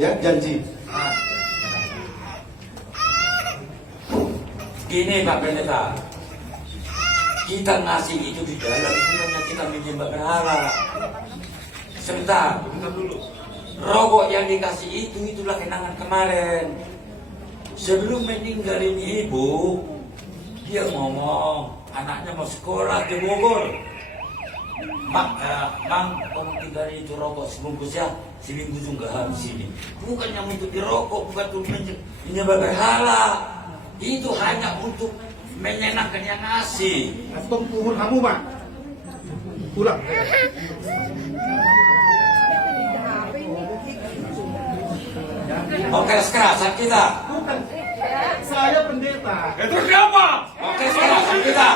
Ya, janji. Gini Pak Pendeta, kita ngasih itu di dalam bukannya kita menyembah berhala. Sebentar, rokok yang dikasih itulah kenangan kemarin. Sebelum meninggalin ibu, dia ngomong anaknya mau sekolah di Bogor. Mang, kamu tinggal itu rokok sebungkus ya, seminggu juga harus sini. Bukan yang untuk dirokok, bukan untuk menyembah berhala. Itu hanya untuk menyenangkan yang ngasih. Atau umur kamu, Pak. Pulang. Oke, kekerasan kita. Bukan. Saya pendeta. Itu siapa? Oke, kekerasan kita.